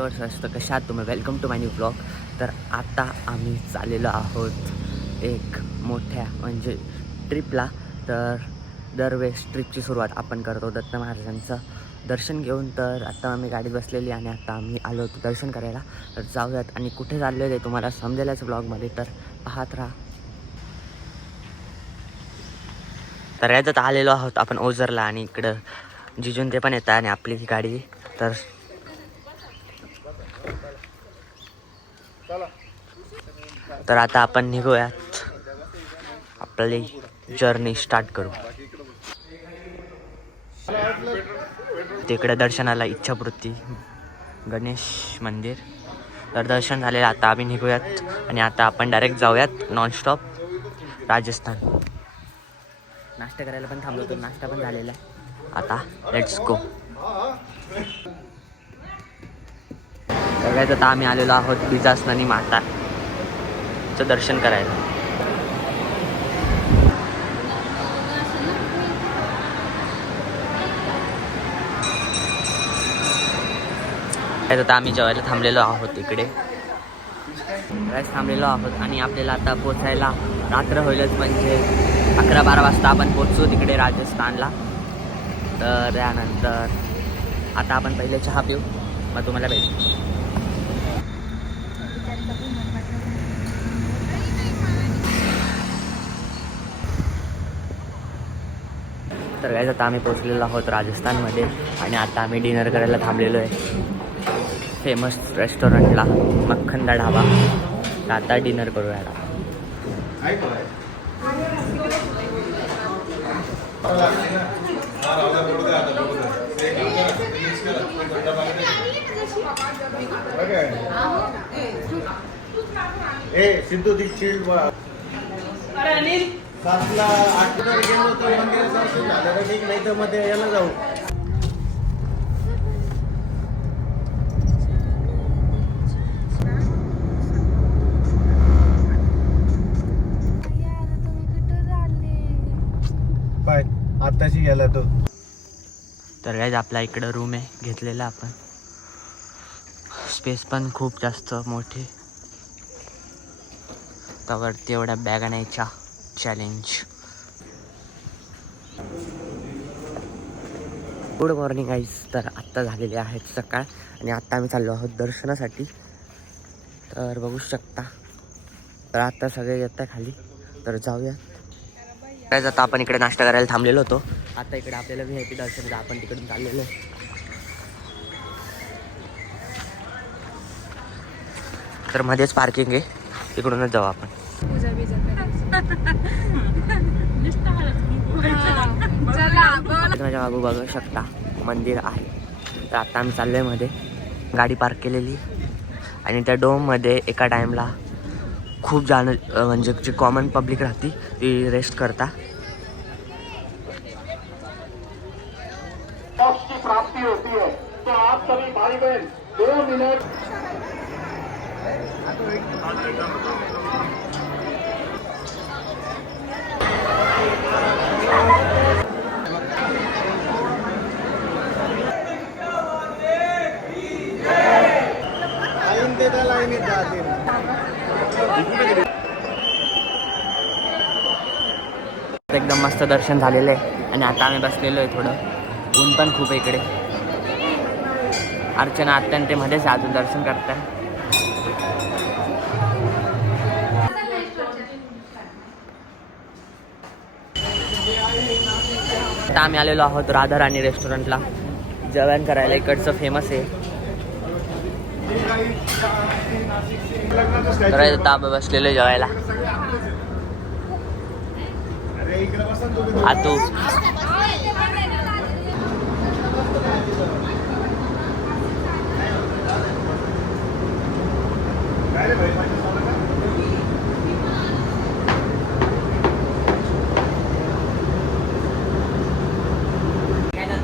माझ्यावर असतं कशात तुम्ही welcome to my new blog. तर आता आम्ही चाललेलो आहोत एक मोठ्या म्हणजे ट्रिपला. तर दरवेळेस ट्रिपची सुरुवात आपण करतो दत्त महाराजांचं दर्शन घेऊन. तर आता आम्ही गाडीत बसलेली आणि आता आम्ही आलो होतो दर्शन करायला. तर जाऊयात आणि कुठे चाललो ते तुम्हाला समजेलच ब्लॉगमध्ये, तर पाहत राहा. तर याच्यात आलेलो आहोत आपण ओझरला आणि इकडं जिजून ते पण येतात आणि आपली ही गाडी. तर आता आपण निघूयात, आपली जर्नी स्टार्ट करू. तिकडे दर्शनाला इच्छापूर्ती गणेश मंदिर. तर दर्शन झालेलं, आता आम्ही निघूयात आणि आता आपण डायरेक्ट जाऊयात नॉनस्टॉप राजस्थान. नाश्ता करायला पण थांबलो होतो, नाश्ता पण झालेला आहे. आता लेट्स गो. सगळ्यात आता आम्ही आलेलो आहोत बिजासनानी माताचं दर्शन करायला. आता आम्ही जेवायला थांबलेलो आहोत इकडे थांबलेलो आहोत आणि आपल्याला आता पोचायला रात्र होईलच, म्हणजे 11-12 वाजता आपण पोचू तिकडे राजस्थानला. तर त्यानंतर आता आपण पहिले चहा पिऊ, मग तुम्हाला भेटू. तर काय आता आम्ही पोचलेलो आहोत राजस्थानमध्ये आणि आता आम्ही डिनर करायला थांबलेलो आहे फेमस रेस्टॉरंटला, मक्खनदा ढाबा. आता डिनर करूया. सिद्धू दीक्षित 7ला 8 गेलो तर मंदिराचं दर्शन झालं ठीक, नाही तर मध्ये याला जाऊ. बाय आत्ताशी गेला तो. तर काय आपला इकडं रूम आहे घेतलेला आपण, स्पेस पण खूप जास्त मोठी. त्यावरती एवढ्या बॅगा न्यायच्या चॅलेंज. Good morning guys. तर आत्ता झालेले आहेत सकाळ आणि आत्ता आम्ही चाललो आहोत दर्शनासाठी. तर बघू शकता, तर आत्ता सगळे येत आहे खाली, तर जाऊया. काय आता आपण इकडे नाश्ता करायला थांबलेलो होतो. आता इकडे आपल्याला VIP दर्शन आपण तिकडून चाललेलो आहे. तर मध्येच पार्किंग आहे, तिकडूनच जाऊ आपण. माझ्या बाबू बघू शकता मंदिर आहे. तर आता आम्ही चाललोय मध्ये, गाडी पार्क केलेली आणि त्या डोममध्ये एका टाईमला खूप जाणं म्हणजे जी कॉमन पब्लिक राहते ती रेस्ट करता. की प्राप्ति होती है, तो आप सभी भाई बहन 2 मिनट. एकदम मस्त दर्शन झालेलं आहे आणि आता आम्ही बसलेलो आहे. थोडं ऊन पण खूप आहे इकडे. अर्चना अत्यंत मध्येच अजून दर्शन करतात. आता आम्ही आलेलो आहोत राधाराणी रेस्टॉरंटला जेवण करायला. इकडचं फेमस आहे. तर आता आम्ही बसलेलो जेवायला. आतू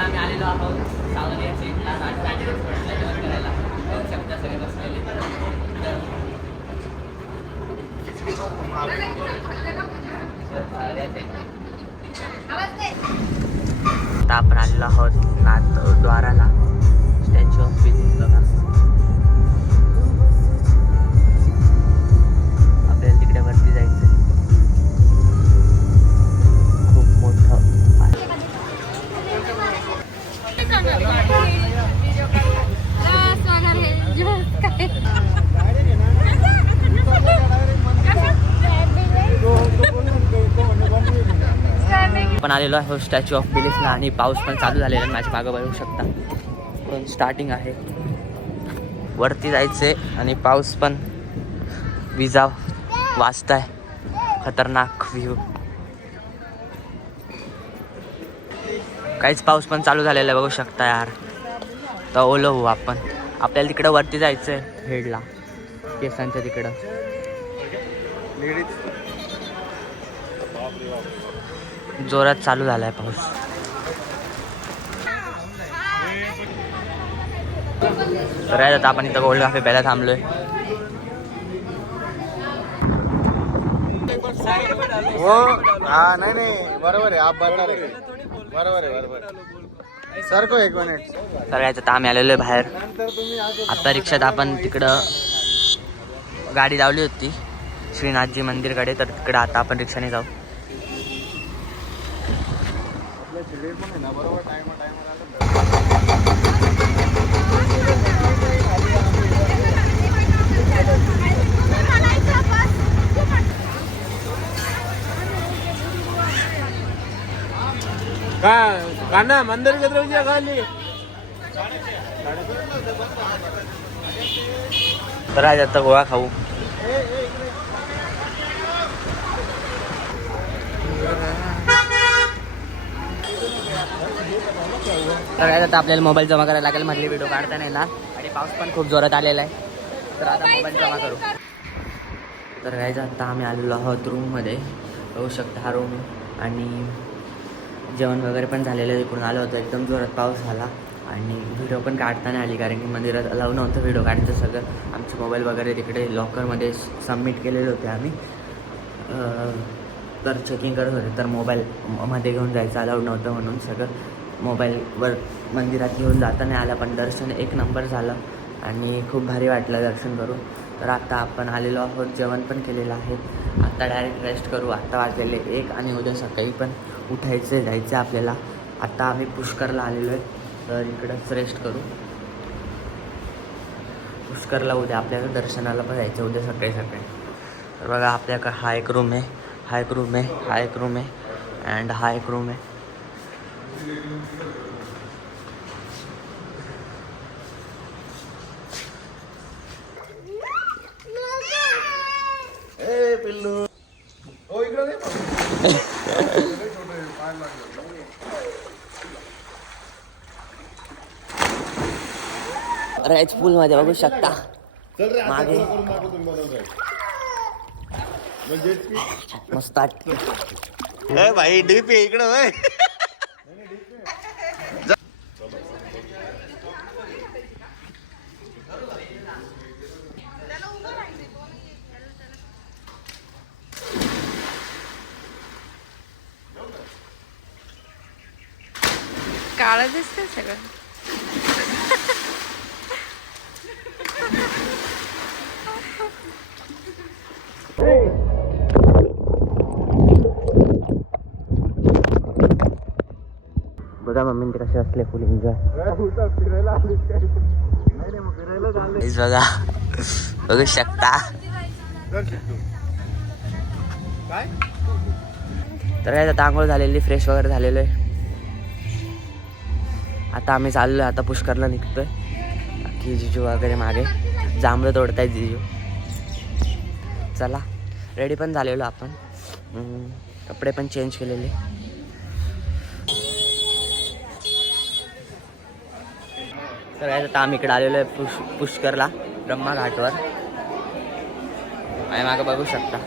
आम्ही आलेलो आहोत सावनेर साईडला राजधानी रेस्टॉरंटला जेवण करायला. शब्द सगळे बसलेले. आलेलो आहे स्टॅच्यू ऑफ बिलीफला आणि पाऊस पण चालू झालेला आहे. माझ्या मागं बघू शकता पण स्टार्टिंग आहे. वरती जायचे आणि पाऊस पण विजा वाजताय. खतरनाक व्ह्यू. काहीच पाऊस पण चालू झालेला आहे बघू शकता यार. तर ओलं होऊ आपण. आपल्याला तिकडं वरती जायचं आहे हेडला केसांच्या तिकडं. जोरात चालू झाला आहे पाऊस. तर आता आपण इथं गोल्ड कॅफे प्यायला थांबलोय. हो हा नाही बरोबर आहे. आप बरोबर आहे सर को 1 मिनिट. तर आता आम्ही आलेलो आहे बाहेर. आता रिक्षात आपण तिकडं गाडी लावली होती श्रीनाथजी मंदिरकडे. तर तिकडं आता आपण रिक्षाने जाऊ. गाना मंदिर के तरफ जा खाली. तर आज आता गोळा खाऊ. तर आता आपल्याला मोबाईल जमा करायला लागेल. मधली व्हिडिओ काढता नाही येणार आणि पाऊस पण खूप जोरात आलेला आहे. तर आता मोबाईल जमा करू. तर काय आता आम्ही आलेलो आहोत रूममध्ये. बघू शकता हा रूम. आणि जेवण वगैरे पण झालेलं आहे. इकडून आलं होतं एकदम जोरात पाऊस झाला आणि व्हिडिओ पण काढता नाही आली कारण की मंदिरात अलाव नव्हतं व्हिडिओ काढायचं. सगळं आमचे मोबाईल वगैरे तिकडे लॉकरमध्ये सबमिट केलेले होते आम्ही. तर चेकिंग करत होते तर मोबाईल मध्ये घेऊन जायचं अलाउड नव्हतं म्हणून सगळं मोबाईलवर मंदिरात घेऊन जाता नाही आलं. पण दर्शन 1 नंबर झालं आणि खूप भारी वाटलं दर्शन करून. तर आता आपण आलेलो आहोत. जेवण पण केलेलं आहे. आता डायरेक्ट रेस्ट करू. आता वाजलेले 1 आणि उद्या सकाळी पण उठायचं जायचं आपल्याला. आता आम्ही पुष्करला आलेलो आहे तर इकडंच रेस्ट करू. पुष्करला उद्या आपल्याला दर्शनाला पण जायचं उद्या सकाळी. तर बघा आपल्याकडे हा एक रूम आहे, हा एक रूम आहे, हा एक रूम आहे अँड हा एक रूम आहे. पिल्लू हो इकडे राईट पूलमध्ये बघू शकता मागे मस्त भाई डीप आहे इकडं. काळं दिसतंय सगळं. बघा मम्मी कसे असले फुल एन्जॉय. बघा बघू शकता. तर काय आता आंघोळ झालेली, फ्रेश वगैरे झालेलो आहे. आता आम्ही चाललोय. आता पुष्करला निघतोय. की जिजू वगैरे मागे जांभळं तोडताय जिजू. चला रेडी पण झालेलो आपण. कपडे पण चेंज केलेले. तर आता आम्ही इकडे आलेलो आहे पुष्करला ब्रह्मा घाटवर. आणि मागं बघू शकता.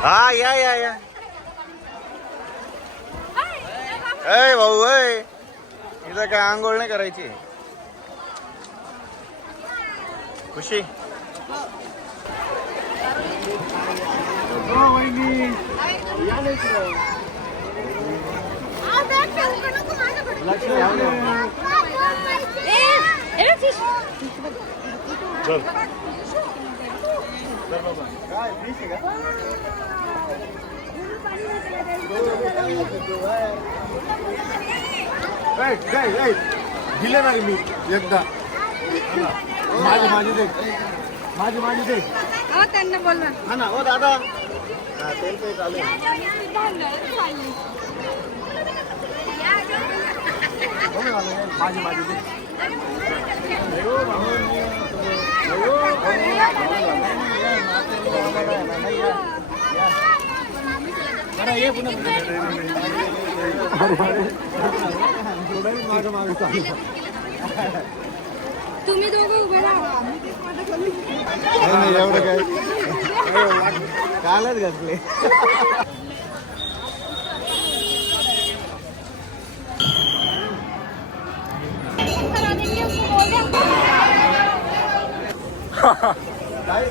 हा या भाऊ इथं काय आंघोळ नाही करायची. खुशी काय fish आहे का? काय दिले ना रे मी एकदा माझी दे हो त्यांना बोल ना. हा ना हो दादा हा तेल काही चालू आहे. माझी दे तुम्ही दोघं उभे राहा. नाही एवढं काय कालच घातले. काय